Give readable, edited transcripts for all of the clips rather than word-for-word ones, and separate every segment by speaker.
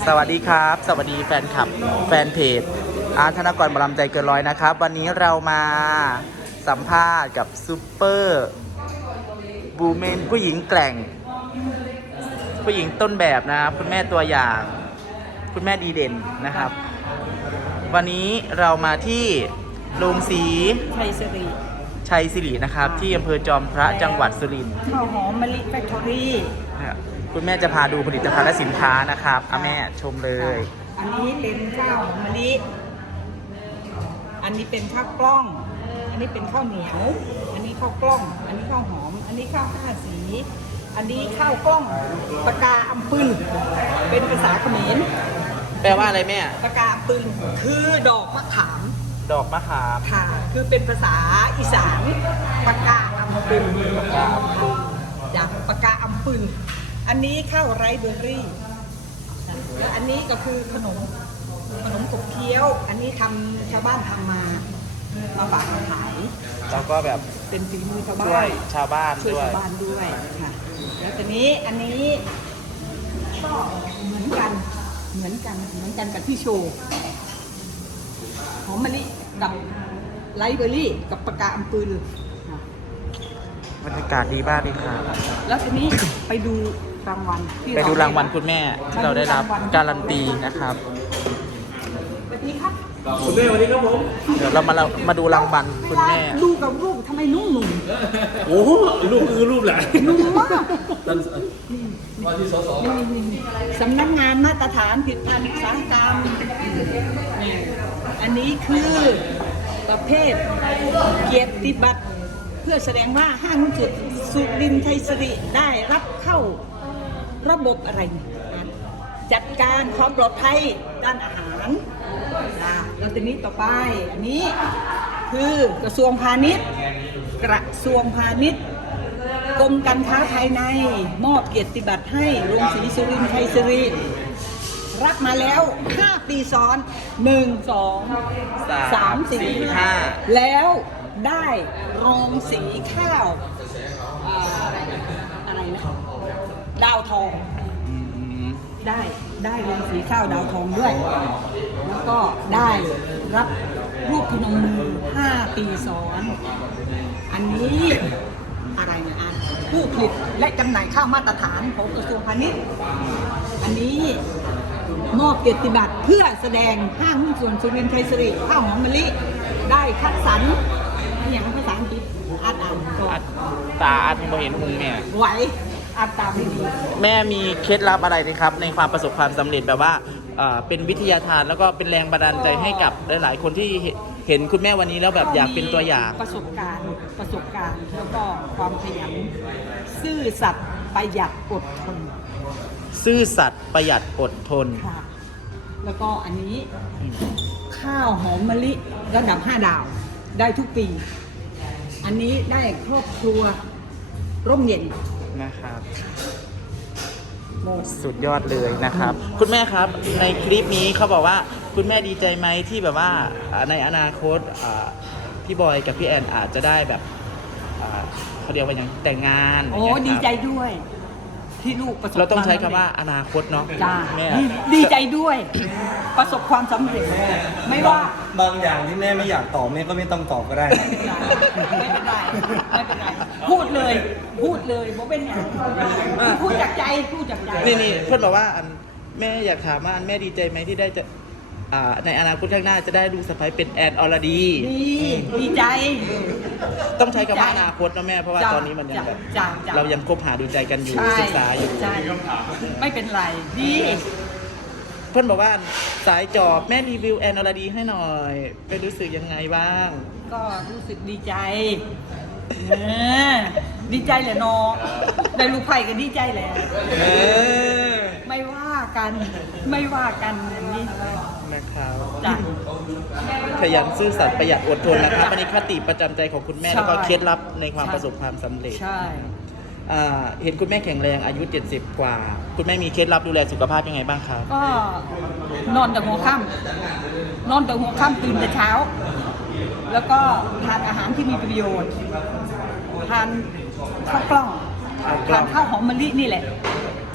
Speaker 1: สวัสดีครับสวัสดีแฟนคลับแฟนเพจอาร์ตธนกรบารมใจเกินร้อยนะครับวันนี้เรามาสัมภาษณ์กับซูเปอร์บูเมนผู้หญิงแกร่งผู้หญิงต้นแบบนะครับคุณแม่ตัวอย่างคุณแม่ดีเด่นนะครับวันนี้เรามาที่โรงสีชัยสิรินะครับที่อำเภอจอมพระจังหวัดสุรินทร์
Speaker 2: ข้าวหอมมะลิแฟคทอรี่
Speaker 1: คุณแม่จะพาดูผลิตภัณฑ์และสินค้านะครับแม่ชมเลย
Speaker 2: อันนี้เป็นข้าวหอมมะลิอันนี้เป็นข้าวกล้องอันนี้เป็นข้าวเหนียวอันนี้ข้าวกล้องอันนี้ข้าวหอมอันนี้ข้าวห้าสีอันนี้ข้าวกล้องปากกาอัมปืนเป็นภาษาเขมร
Speaker 1: แปลว่าอะไรแม่
Speaker 2: ปากกาอัมปืนคือดอกมะขาม
Speaker 1: ดอกมะขาม
Speaker 2: ค่ะคือเป็นภาษาอีสานปากกาอัมปืนจากปากกาอัมปืนอันนี้ข้าวไรซ์เบอร์รี่แล้วอันนี้ก็คือขนมกบเคี้ยวอันนี้ทำชาวบ้านทำมาฝากมาขาย
Speaker 1: แล้วก็แบบ
Speaker 2: เป็นฝีมือชาวบ้าน
Speaker 1: ช่วยชาวบ้าน
Speaker 2: ช่วย
Speaker 1: ด้วย
Speaker 2: ชาวบ้านด้วยค่ะแล้วทีนี้อันนี้ก็เหมือนกันกับที่โชว์หอมมะลิกับไรซ์เบอร์รี่กับปากกาอัมปืนค่ะ
Speaker 1: บรรยากาศดีมากเลยครับ
Speaker 2: แล้วทีนี้ไปดูรางวัลที่
Speaker 1: ไปดูรางวัลคุณแม่ที่เราได้รับการันตีนะครับ
Speaker 2: สวัสดีครับ
Speaker 3: คุณแม่วันนี้ครับผม
Speaker 1: เดี๋ยวเรามาดูรางวัลคุณแม่
Speaker 2: ดูกับรูปทำไมนุ่มหนุ่ม
Speaker 3: โอ้โหรูปคือรูปแหละ
Speaker 2: นุ่มมาก
Speaker 3: ท่านว่าที่สส
Speaker 2: นี่สำนักงานมาตรฐานผลิตภัณฑ์อุตสาหกรรมนี่อันนี้คือประเภทเกียรติบัตรเพื่อแสดงว่าห้างหุ้นส่วนสุรินทร์ไทยสิริได้รับเข้าระบบอะไรเนี่ยจัดการความปลอดภัยด้านอาหารแล้วทีนี้ต่อไปอันนี้คือกระทรวงพาณิชย์กรมการค้าภายในมอบเกียรติบัตรให้โรงสีสุรินทร์ไทยสิริรับมาแล้ว 5 ปีซ้อน 1 2 3 4 5 แล้วได้โรงสีข้าวอะไรนะดาวทองได้โรงสีข้าวดาวทองด้วย แล้วก็ได้รับรูปพนมมือ 5 ปีซ้อน อันนี้อะไรนะผู้ผลิตและจำหน่ายข้าวมาตรฐานของกระทรวงพาณิชย์อันนี้มอบเกียรติบัตรเพื่อแสดงห้างหุ้นส่วนสุรินทร์ไทยสิริข้าวหอมมะลิได้คัดสรรอย่างภาษาอังกฤษอ่านก่อน
Speaker 1: ตาอันบ่เห็นหุงแม่
Speaker 2: ไหวอ่านตามไม่ดี
Speaker 1: แม่มีเคล็ดลับอะไรนะครับในความประสบความสำเร็จแบบว่าเป็นวิทยาทานแล้วก็เป็นแรงบันดาลใจให้กับหลายๆคนที่เห็นคุณแม่วันนี้แล้วแบบอยากเป็นตัวอย่าง
Speaker 2: ประสบการณ์แล้วก็ความขยันซื่อสัตย์ประหยัดอดทน
Speaker 1: ซื่อสัตย์ประหยัดอดทน
Speaker 2: ค่ะแล้วก็อันนี้ข้าวหอมมะลิระดับ 5 ดาวได้ทุกปี อันนี้ได้ครอบครัวร่มเย็น
Speaker 1: นะครับสุดยอดเลยนะครับคุณแม่ครับในคลิปนี้เขาบอกว่าคุณแม่ดีใจไหมที่แบบว่าในอนาคตพี่บอยกับพี่แอนอาจจะได้แบบเขาเรียกว่าอย่างแต่งงาน
Speaker 2: โอ้ดีใจด้วยที่ลูกประสบ
Speaker 1: เราต้องใช้คำว่าอนาคตเนาะ
Speaker 2: จ้า
Speaker 1: แม่
Speaker 2: ดีใจด้วยประสบความสำเร็จไม่ว่า
Speaker 3: บางอย่างที่แม่ไม่อยากตอบแม่ก็ไม่ต้องตอบก็ได้
Speaker 2: ไม่เป็นไรพูดเลยบอกเป็นอย่างพูดจากใจ
Speaker 1: นี่เพื่อนบอกว่าแม่อยากถามว่าแม่ดีใจไหมที่ได้จะในอนาคตข้างหน้าจะได้ลูกสะใภ้เป็นแอนอรดี
Speaker 2: ดีใจ
Speaker 1: ต้องใช้คำว่าอนาคตนะแม่เพราะว่าตอนนี้มันยังแบบเรายังคบหาดูใจกันอยู่ศึกษาอยู่
Speaker 2: ใช่ไม่เป็นไรดี
Speaker 1: เพื่อนบอกว่าสายจอบแม่รีวิวแอนอรดีให้หน่อยเป็นรู้สึกยังไงบ้าง
Speaker 2: ก็รู้สึกดีใจดีใจแหละน้องได้ลูกไผ่ก็ดีใจแหละไม่ว่ากันอย่างนี้
Speaker 1: นะครับ
Speaker 2: จ้ะ
Speaker 1: ขยันซื่อสัตย์ประหยัดอดทนนะครับอันนี้คติประจำใจของคุณแม่
Speaker 2: ใช่
Speaker 1: แล้วก็เคล็ดลับในความประสบความสำเร็จ
Speaker 2: ใช่
Speaker 1: เห็นคุณแม่แข็งแรงอายุ70กว่าคุณแม่มีเคล็ดลับดูแลสุขภาพยังไงบ้างครับ
Speaker 2: ก็นอนแต่หัวค่ำตื่นแต่เช้า แล้วก็ทานอาหารที่มีประโยชน์ทานข้าวกล้องทานข้าวหอมมะลินี่แหละ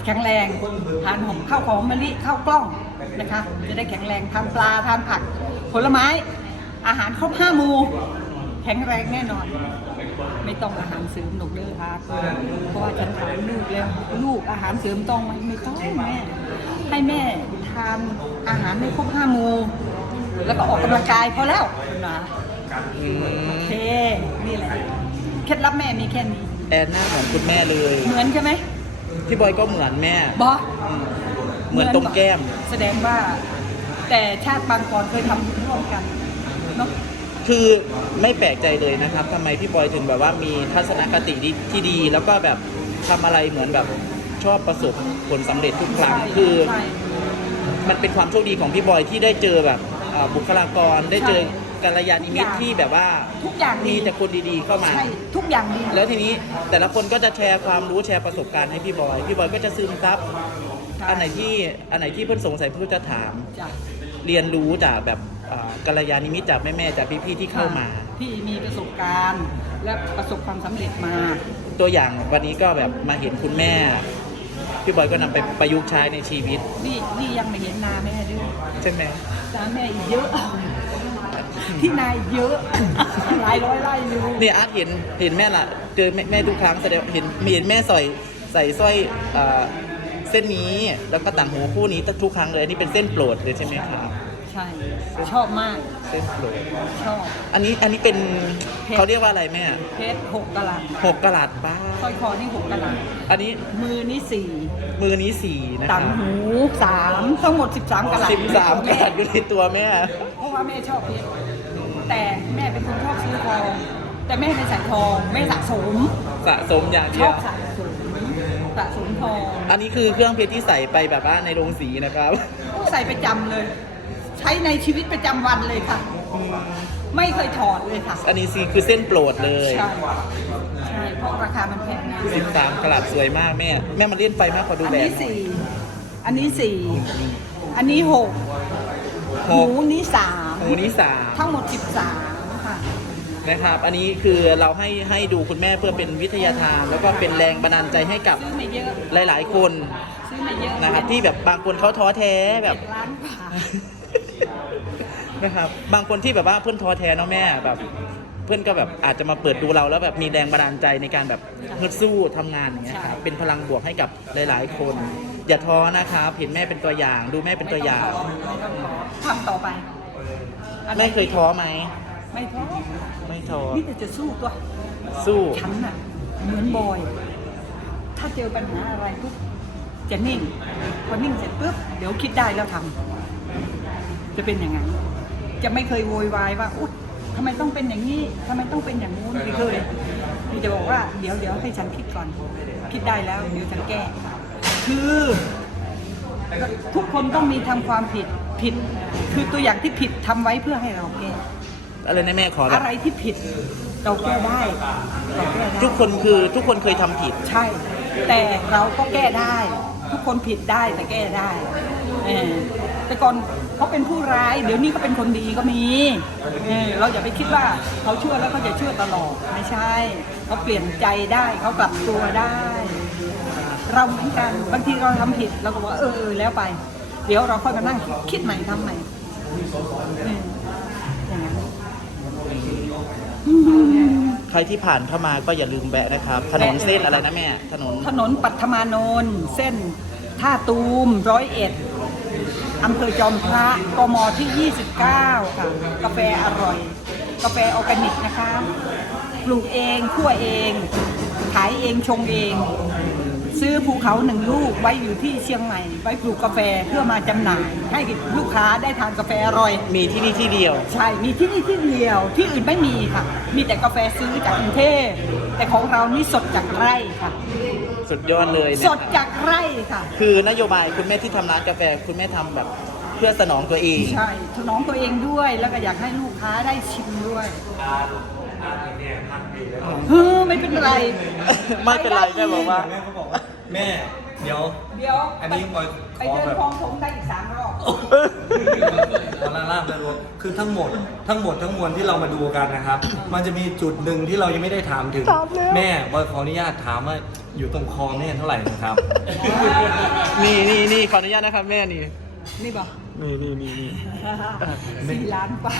Speaker 2: แข็งแรงทานข้าวหอมมะลิข้าวกล้องนะคะจะได้แข็งแรงทานปลาทานผักผลไม้อาหารครบ5 หมู่แข็งแรงแน่นอน ไม่ต้องอาหารเสริมหนกเด้อค่ะเพราะว่าฉันถามลูกแล้วลูกอาหารเสริมต้องไหมไม่ต้องแม่ให้แม่ทานอาหารไม่ครบ5 หมู่แล้วก็ออกกำลังกายพอแล้วนะโอเคนี่แหละเคล็ดลับแม่มีแค่นี้
Speaker 1: แอนหน้าเหมือนคุณแม่เลย
Speaker 2: เหมือนใช่ไหม
Speaker 1: พี่บอยก็เหมือนแม่
Speaker 2: บอส
Speaker 1: เหมือนตรงแก้ม
Speaker 2: แสดงว่า แต่ชาติปางก่อนเคยทำบุญร่วมกันเนาะ
Speaker 1: คือไม่แปลกใจเลยนะครับทำไมพี่บอยถึงแบบว่ามีทัศนคติที่ดี แล้วก็แบบทำอะไรเหมือนแบบชอบประสบผลสำเร็จทุกครั้ง
Speaker 2: ใช่
Speaker 1: คือ
Speaker 2: ใช่
Speaker 1: มันเป็นความโชคดีของพี่บอยที่ได้เจอแบบบุคลากรได้เจอ
Speaker 2: ใช่
Speaker 1: กัลยาณมิตรที่แบบว่า
Speaker 2: ทุกอย่างดี
Speaker 1: มีแต่คนดีๆเข้ามา
Speaker 2: ใช่ทุกอย่างดี
Speaker 1: แล้วทีนี้แต่ละคนก็จะแชร์ความรู้แชร์ประสบการณ์ให้พี่บอยก็จะซึมซับ
Speaker 2: ใช่
Speaker 1: อันไหนที่เพื่อนสงสัยเพื่อนจะถาม
Speaker 2: จ้ะ
Speaker 1: เรียนรู้จากแบบกัลยาณมิตรจากแม่ๆจากพี่ๆที่เข้ามา
Speaker 2: ที่มีประสบการณ์ และประสบความสำเร็จมา
Speaker 1: ตัวอย่างวันนี้ก็แบบมาเห็นคุณแม่ พี่บอยก็นำไปประยุกต์ใช้ในชีวิต
Speaker 2: นี่ยังไม่เห็นนาแม่ด้วย
Speaker 1: ใช่ไหม
Speaker 2: นาแม่อีกเยอะ ที่นายเยอะ หลายร้อยไร่อยู่
Speaker 1: เนี่ยอาร์ตเห็นแม่ละเจอแม่ทุกครั้งแสดงเห็นแม่ใส่สร้อยเส้นนี้แล้วก็ต่างหูคู่นี้ทุกครั้งเลยอันนี้เป็นเส้นโปรดเลยใช่ไหมครับ
Speaker 2: ใช่ ชอบมาก
Speaker 1: เส้นโปรด
Speaker 2: ชอบ
Speaker 1: อันนี้เป็นเขาเรียกว่าอะไรแม่
Speaker 2: เพชร6 กะรัต
Speaker 1: 6 กะรัตป้า
Speaker 2: สร้อยคอนี่6 กะรัต
Speaker 1: อันนี้
Speaker 2: มือนี่
Speaker 1: มือนี้4นะ
Speaker 2: 4
Speaker 1: ครั
Speaker 2: ต่างหู3ทั้งหมด13 กะรัต
Speaker 1: 13กะรัตอยู่ในตัวแม่
Speaker 2: เพราะว่าแม่ชอบเพชรแต่แม่เป็นคนชอบซื้อทอง แต่แม่ไม่ใส่ทองแม่สะสม
Speaker 1: สะสมอย่าง
Speaker 2: ช
Speaker 1: เดีย
Speaker 2: อ
Speaker 1: ว
Speaker 2: บสะสมทอง
Speaker 1: อันนี้คือเครื่องเพชรที่ใส่ไปแบบว่าในโรงสีนะครับ
Speaker 2: ใส่ประจำเลย ใช้ในชีวิตประจำวันเลยค่ะ ไม่เคยถอดเลยค่ะ
Speaker 1: อันนี้คือเส้นโปรดเลย
Speaker 2: ใช่ใช่เพราะราคามันแพงนะ
Speaker 1: 13กะรัตสวยมากแม่มาเล่นไฟมากขอดู
Speaker 2: อัน
Speaker 1: แบบ
Speaker 2: นี้4อันนี้4อันนี้6หูนี้
Speaker 1: หูนี้
Speaker 2: 3ทั้งหมด13ค่ะ
Speaker 1: 3นะครับ อันนี้คือเราให้ดูคุณแม่เพื่อเป็นวิทยาทาน แล้วก็เป็นแรงบันดาลใจให้กับ
Speaker 2: ซื้อมาเยอะ
Speaker 1: หลาย ๆ คน
Speaker 2: ซื้อมาเยอะ
Speaker 1: นะครับที่แบบบางคนเขาท้อแท้แบบ
Speaker 2: 7 ล้านกว่า
Speaker 1: นะครับบางคนที่แบบว่าเพื่อนท้อแท้เนาะแม่แบบเพื่อนก็แบบอาจจะมาเปิดดูเราแล้วแบบมีแรงบันดาลใจในการแบบฮึดสู้ทำงานอย่างเงี้ยครับเป็นพลังบวกให้กับหลาย ๆ คน อย่าท้อนะครับเห็นแม่เป็นตัวอย่างดูแม่เป็นตัวอย่าง
Speaker 2: ทำต่อไป
Speaker 1: ไม่เคยท้อไหม
Speaker 2: ไม่ท้อ
Speaker 1: ไม่ท้อ
Speaker 2: นี่แต่จะสู้ตัว
Speaker 1: สู้
Speaker 2: ฉันน่ะเหมือนบอย ถ้าเจอปัญหาอะไรปุ๊บจะนิ่ง พอนิ่งเสร็จปุ๊บเดี๋ยวคิดได้แล้วทำจะเป็นอย่างนั้นจะไม่เคยโวยวายว่าอุ๊ยทำไมต้องเป็นอย่างนี้ทำไมต้องเป็นอย่างนู้นไม่เคยมีจะบอกว่าเดี๋ยวให้ฉันคิดก่อน คิดได้แล้วเดี๋ยวฉันแก้ คือทุกคนต้องมีทำความผิด คือตัวอย่างที่ผิดทำไว้เพื่อให้เราแก้
Speaker 1: อะไรนะแม่ขอแบบ
Speaker 2: อะไรที่ผิดเราแก้ได้เราแก้ได้
Speaker 1: ทุกคนเคยทำผิด
Speaker 2: ใช่ แต่เราก็แก้ได้ ทุกคนผิดได้แต่แก้ได้แต่ก่อนเขาเป็นผู้ร้าย เดี๋ยวนี้เขาเป็นคนดีก็มีเราอย่าไปคิดว่าเขาชั่วแล้วเขาจะชั่วตลอดไม่ใช่เขาเปลี่ยนใจได้เขากลับตัวได้ เราเหมือนกันบางทีเราทำผิดเราก็บอกว่าแล้วไป เดี๋ยวเราค่อยมานั่งคิดใหม่ทำใหม่อย่างนั้น
Speaker 1: ใครที่ผ่านเข้ามาก็อย่าลืมแวะนะครับ ถนนเส้นอะไรนะแม่ถนน
Speaker 2: ปัทมานนท์เส้นท่าตูม101อำเภอจอมพระกมที่ 29 ค่ะ กาแฟอร่อย กาแฟออร์แกนิกนะคะ ปลูกเองคั่วเอง ขายเองชงเอง ซื้อภูเขา1 ลูกไว้อยู่ที่เชียงใหม่ ไว้ปลูกกาแฟเพื่อมาจำหน่าย ให้ลูกค้าได้ทานกาแฟอร่อย
Speaker 1: มีที่นี่ที่เดียว
Speaker 2: ใช่ มีที่นี่ที่เดียว ที่อื่นไม่มีค่ะ มีแต่กาแฟซื้อจากกรุงเทพ แต่ของเรานี่สดจากไร่ค่ะ
Speaker 1: สุดยอดเลยนะ
Speaker 2: สดจากไร่ค่ะ
Speaker 1: คือนโยบายคุณแม่ที่ทำร้านกาแฟคุณแม่ทำแบบเพื่อสนองตัวเอง
Speaker 2: ใช่ถนอมตัวเองด้วย แล้วก็อยากให้ลูกค้าได้ชิมด้วยไม่เป็นไร
Speaker 1: ไม่เป็นไรแม่บอกว่า
Speaker 3: แม่เขาบอกว่าแม่เดี๋ยว
Speaker 2: เดี๋ยว
Speaker 3: อันนี้บอย
Speaker 2: ไป
Speaker 3: ขอ
Speaker 2: เดิน
Speaker 3: แบบ
Speaker 2: คลองถมได้อีก3 รอบ
Speaker 3: ขอลาบเลยรวมคือทั้งหมดทั้งมวลที่เรามาดูกันนะครับ มันจะมีจุดหนึ่งที่เรายังไม่ได้ถามถึง แม่บอยขออนุญาตถามว่าอยู่ตรงคอแม่เท่าไหร่นะครับ
Speaker 1: นี่ขออนุญาตนะครับแม่นี่
Speaker 2: นี่บอก
Speaker 1: นี่
Speaker 2: 4 ล้านกว่า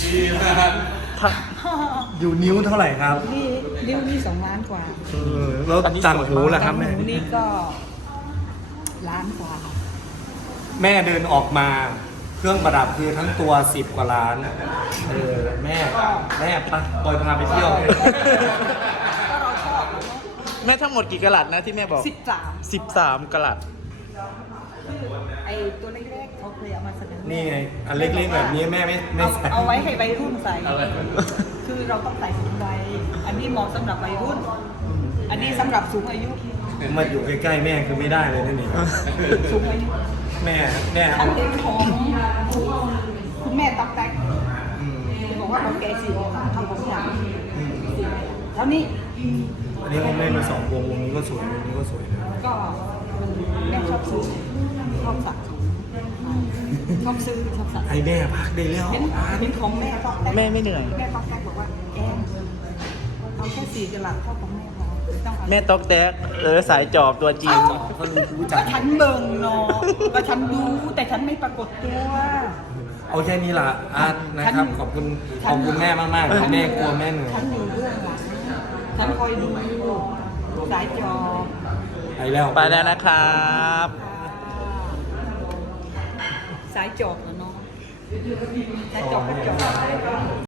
Speaker 3: อยู่นิ้วเท่าไหร่ครับ
Speaker 2: นี่นิ้วนี่2 ล้านกว่า
Speaker 3: แล้วต่างหูล่ะครับ
Speaker 2: ห
Speaker 3: แม่
Speaker 2: มูนี่ก็ล้านกว่า
Speaker 3: แม่เดินออกมาเครื่องประดับคือทั้งตัว10 กว่าล้านแม่ปะปล่อยพาไปเที่ยว
Speaker 2: ก็เราชอบแล้วเนาะ
Speaker 1: แม่ทั้งหมดกี่กะลัดนะที่แม่บอก
Speaker 2: 13
Speaker 1: 13กะลัด
Speaker 2: ไอตัวเล็กๆเขาเคยเอามาเสนอ
Speaker 3: นี่ไงอันเล็กๆแบบนี้แม่ไม่ใส่
Speaker 2: เอาไว้ให้วัยรุ่นใส่คือเราต้องใส่สูงวัยอันนี้เหมาะสำหรับวัยรุ่น อันนี้สำหรับสูงอายุ
Speaker 3: มาอยู่ใกล้ๆแม่คือไม่ได้เลยนั่นเอง
Speaker 2: สูงอายุ
Speaker 3: แม่
Speaker 2: อันนี้ของคุณแม่ตั๊กแตก
Speaker 3: อืม
Speaker 2: บอกว่าของแก4 วงทำผมอย่างแล้วนี่
Speaker 3: อันนี้ของแม่มี2 วงนี้ก็สวยวงนี้ก็สวยนะ
Speaker 2: ก็แม่ชอบซื้อชอบสะสมชอบซื้อชอบสะสม
Speaker 3: ให้แม่พักได้แล้ว
Speaker 2: เป็นของแม่ตั๊กแตก
Speaker 1: แม่ไม่เหนื่อย
Speaker 2: แม่ตั๊กแตกบอกว่าแอนเอาแค่4 กะลัดเท่าของแม่พอไม่ต้องเอา
Speaker 1: แม่ต๊อกแต๊กสายจอบตัวจริง
Speaker 3: เขารู้จั
Speaker 2: ก็
Speaker 3: ก
Speaker 2: ฉันเบิ่งเนาะก็ฉันดูแต่ฉันไม่ปรากฏตัว
Speaker 3: เอาแค่นี้ล่ะอาร์ตนะครับขอบคุณแม่มากๆนะแม่กลัวแม่เหนื่อย
Speaker 2: ฉันอยู่เรื่องหลังฉันคอยดูสายจอ
Speaker 3: ไปแล้ว
Speaker 1: ไปแล้วนะครับ
Speaker 2: สายจอบเหรอเนาะสายจอบก็จอบ